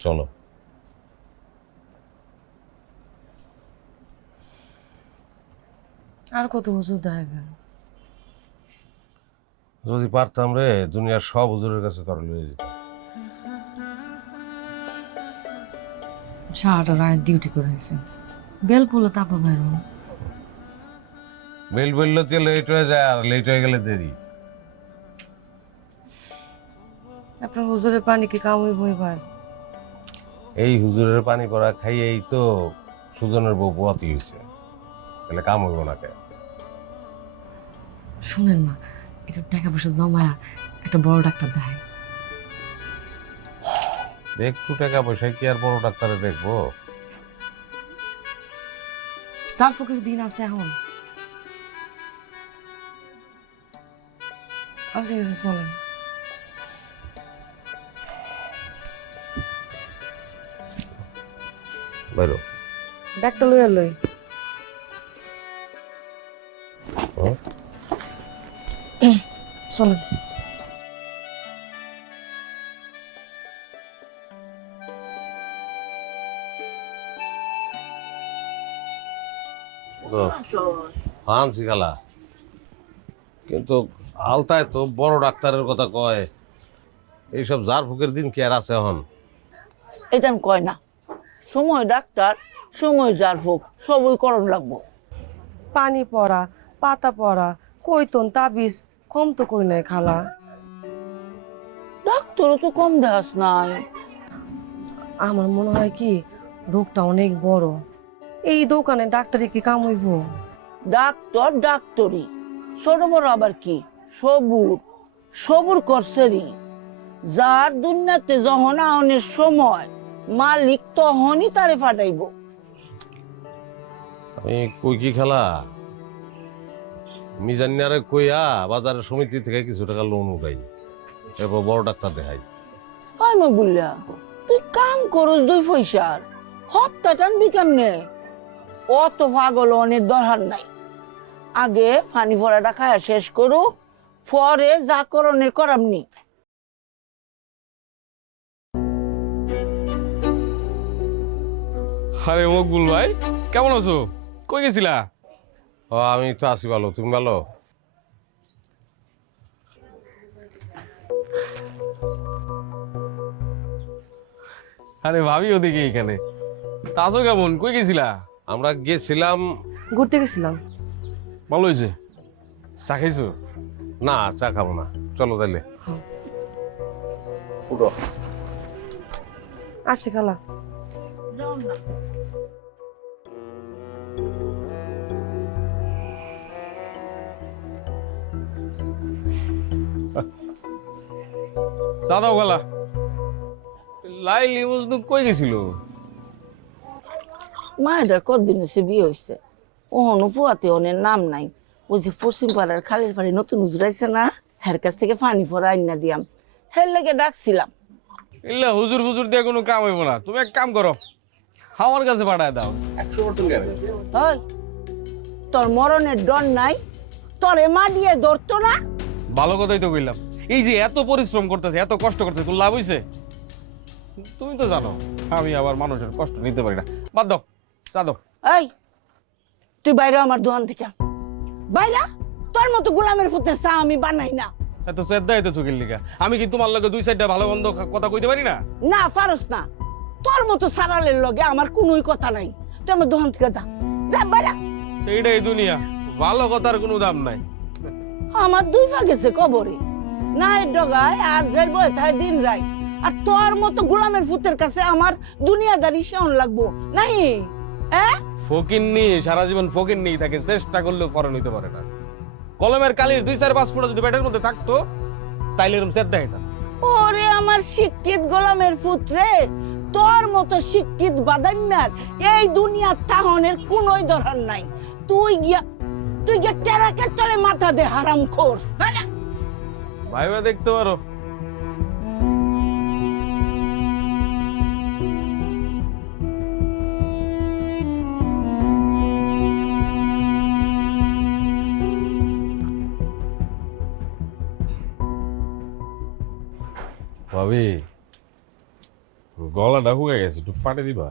চলো। আর কত হুজুর দেখাবেন যদি পারতাম রে দুনিয়ার সব হুজুরের কাছে তোর লয়ে যেত সারাটা রাত ডিউটি করে আছে বেল পড়লে তারপর বাইর বেল বেললে তো লেট হয়ে যায় আর লেট হয়ে গেলে দেরি। আপনার হুজুরের পানি কি কামড়ি বই পার এই হুজুরের পানি পড়া খাই এই তো সুজনের বউ পোয়াতি হয়েছে তাহলে কাম হইব না কে শুনেন না একটু টাকা পয়সা জমায়া একটা বড় ডাক্তার দেখায় একটু টাকা পয়সা কি আর বড় ডাক্তারে দেখব? চার ফুকের দিন আছে এখন। আচ্ছা ঠিক আছে চলেন। বাইরো। ব্যাগটা লইয়া লই। গালা কিন্তু আলতায় তো বড় ডাক্তারের কথা কয়। এইসব জার ফুকের দিন কি আর আছে এখন? এটা কয় না। সময় ডাক্তার সময় যার হোক সবই করণ লাগবো। পানি পড়া পাতা পড়া কইতন তাবিজ কম তো করি নাই খালা। ডাক্তারও তো কম দেখাস নাই। আমার মনে হয় কি রোগটা অনেক বড়। এই দোকানে ডাক্তারি কি কাম হইব? ডাক্তার ডাক্তারি ছোট বড় আবার কি? সবুর সবুর করছেরি। যার দুনিয়াতে যখন আহনের সময় মালিক তখনই তারে ফাটাইব। আমি কই কি খেলা? মিজানিয়ারে কইয়া বাজারের সমিতি থেকে কিছু টাকা লোন উঠাই। এরপর বড় ডাক্তার দেখাই। হয় মগুল্লা তুই কাম করস দুই পয়সার হপ্তা টানবি কেমনে? অত পাগল অনেক দরকার নাই। আগে ফানি ফোড়াটা খায়া শেষ করু পরে যা করণের করামনি। আরে মকবুল ভাই কেমন আছো? কই গেছিলা? ও আমি তো আছি ভালো তুমি ভালো? আরে ভাবি ওদিকে এখানে। তা আছো কেমন? কই গেছিলা? আমরা গেছিলাম ঘুরতে গেছিলাম। ভালো হয়েছে? চা খাইছো? না চা খাব না। চলো তাইলে। আসি খালা। চা দাও গলা। লাইলি মজনু কই গেছিল? মায়ের কদিন হয়েছে বিয়ে হয়েছে ওহন ফুয়াতে অনের নাম নাই। ওই যে পশ্চিম পাড়ার খালের ফাড়ি নতুন উজরাইছে না হের কাছ থেকে ফানি ফোড়া আইনা দিয়াম। হের লেগে ডাকছিলাম। ইল্লা হুজুর ফুজুর দিয়ে কোনো কাম হইব না। তুমি এক কাম করো আমার কাছে পাঠায় দাও। ওই তোর মরণের ডর নাই তোরে মা দিয়ে ধরতো না? ভালো কথাই তো কইলাম। এই যে এত পরিশ্রম করতেছে এত কষ্ট করতেছে তোর লাভ হইছে? তুমি তো জানো আমি আবার মানুষের কষ্ট নিতে পারি না। বাদ দাও চা দাও। এই তুই বাইরে আমার দোকান থেকে। বাইরা তোর মতো গোলামের ফুতের চা আমি বানাই না। এত শ্রদ্ধা এত চোখের লিগা। আমি কি তোমার লগে দুই সাইডটা ভালো মন্দ কথা কইতে পারি না? না পারস না। তোর মতো সারালের লগে আমার কোনোই কথা নাই। তুই আমার দোকান থেকে যা। যা বাইরা। এইটাই দুনিয়া। ভালো কথার কোনো দাম নাই। আমার দুই পা গেছে কবরে। নাই ডগায় আর যাইব তাই দিন রাই আর তোর মতো গোলামের ফুতের কাছে আমার দুনিয়াদারি সেওন লাগবো নাই হ্যাঁ সারা জীবন থাকে চেষ্টা করলেও ফরেন হইতে পারে না। কলমের কালির দুই চার পাঁচ ফুটা যদি ব্যাটের মধ্যে থাকতো তাইলে এরকম হইতাম ওরে আমার শিক্ষিত গোলামের পুত্রে তোর মতো শিক্ষিত বাদান্যার এই দুনিয়ার তাহনের কোনোই দরকার নাই। তুই গিয়া তুই গিয়া টেরাকের তলে মাথা দে হারাম খোর ভাইবা দেখতে পারো ভাবি গলাটা হুকে গেছে একটু পানি দিবা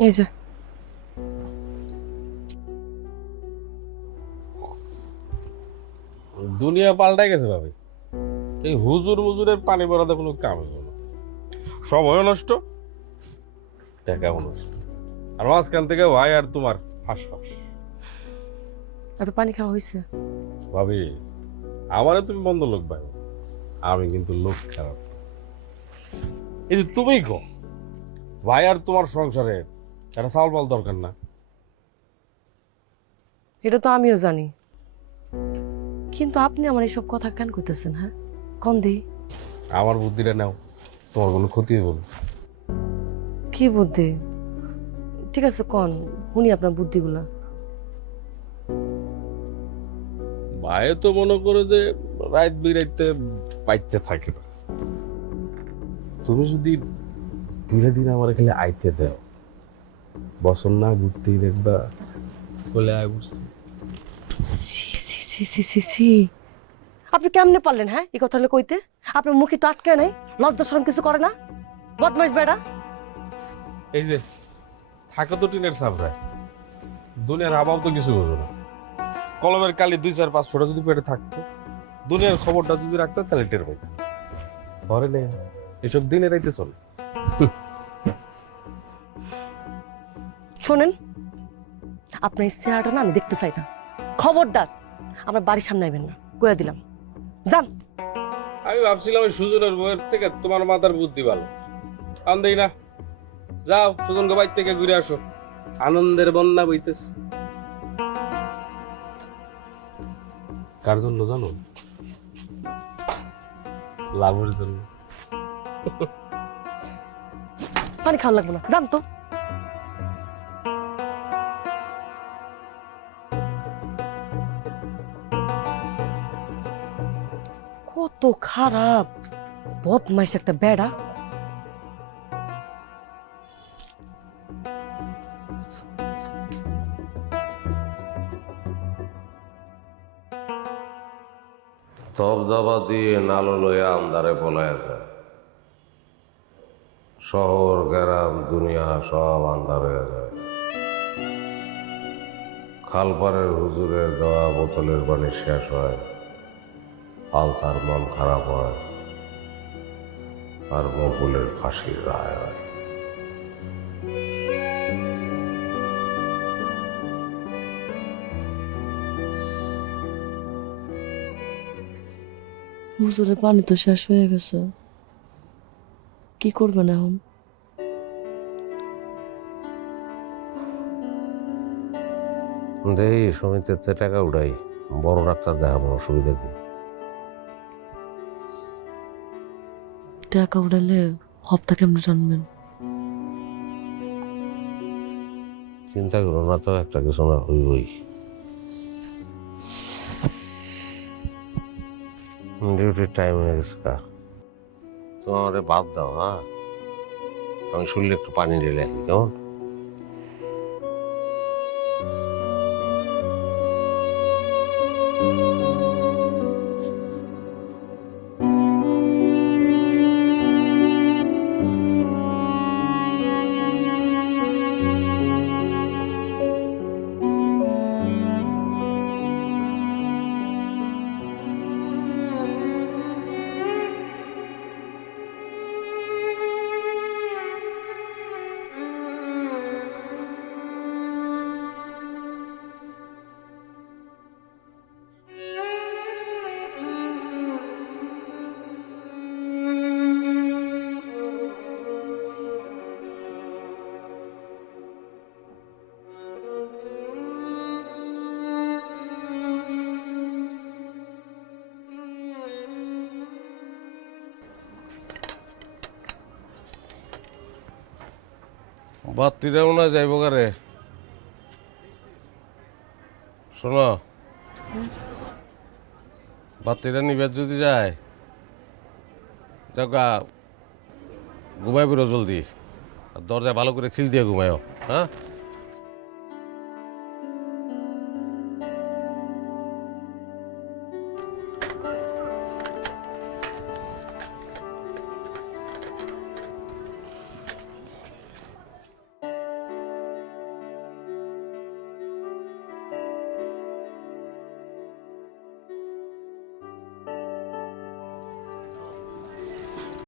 এই যে। দুনিয়া পাল্টাই গেছে ভাবে। এই হুজুর মুজুরের পানি ভরাতে কোনো কাম হলো না। সময় নষ্ট টাকাও নষ্ট। আর মাঝখান থেকে ভাই আর তোমার হাসপাস আপনার পানি খাওয়া হয়েছে ভাবি আমারে তুমি বন্ধ লোক ভাই। আমি কিন্তু লোক খারাপ। এই যে তুমি কো ভাই আর তোমার সংসারে একটা চাউল পাল দরকার না। এটা তো আমিও জানি। কিন্তু আপনি আমার এইসব কথা কেন করতেছেন হ্যাঁ? কন দেই। আমার বুদ্ধিটা নাও তোমার কোনো ক্ষতি হবে না। কি বুদ্ধি? ঠিক আছে কন শুনি আপনার বুদ্ধিগুলা। ভাই তো মনে করে যে রাত বিরাইতে পাইতে থাকে না। তুমি যদি ধীরে ধীরে আমার খালি আইতে দাও। বসন না ঘুরতেই দেখবা। বলে আয় উঠছি সি সি সি সি সি সি আপনি কেমনে পারলেন হ্যাঁ এই কথাগুলো কইতে? আপনার মুখে তো আটকে নাই লজ্জা শরম কিছু করে না? বদমাইশ বেড়া। এই যে থাকে তো টিনের সাবরায় দুনিয়ার অভাব তো কিছু বোঝো না। কলমের কালি দুই চার পাঁচ ফোটা যদি পেটে থাকতো দুনিয়ার খবরটা যদি রাখতো তাহলে টের পাইতাম। ঘরে নেই। এসব দিনে রাইতে চলে। শোনেন আপনার এই চেহারাটা না আমি দেখতে চাই না। খবরদার আমার বাড়ির সামনে আইবেন না কইয়া দিলাম। যান। আমি ভাবছিলাম ওই সুজনের বইয়ের থেকে তোমার মাথার বুদ্ধি ভালো। কান দেই না। যাও সুজনকে বাইর থেকে ঘুরে আসো। আনন্দের বন্যা বইতেছে। কার জন্য জানো? লাভের জন্য। পানি খাওয়া লাগবে না। যান খারাপ। বদমাইশ একটা বেড়া। সব দাবা দিয়ে নালো লইয়া আন্দারে পলায় যায়। শহর, গ্রাম, দুনিয়া সব আন্দার হয়ে যায়। খালপাড়ের হুজুরের দেওয়া বোতলের পানি শেষ হয়। আলতার মন খারাপ হয় আর মকুলের ফাঁসির রায় হয়। হুজুরের পানি তো শেষ হয়ে গেছে। কি করবেন এখন? দেই সমিতির থেকে টাকা উঠাই। বড় ডাক্তার দেখাবো অসুবিধা কি? টাকা উড়ালে হপ্তা কেমনে টানবেন? চিন্তা করো না তো, একটা কিছু না হইবই। ডিউটির টাইম হয়ে গেছে কা তোমার বাদ দাও হ্যাঁ? আমি শুনলে একটু পানি ঢেলে আসি, কেমন? বাতিরাও না যাইব কারে? শোনো। বাতিরা নিবে যদি যায় দেখা ঘুমাই বেরো জলদি। আর দরজায় ভালো করে খিল দিয়ে ঘুমায়ও হ্যাঁ?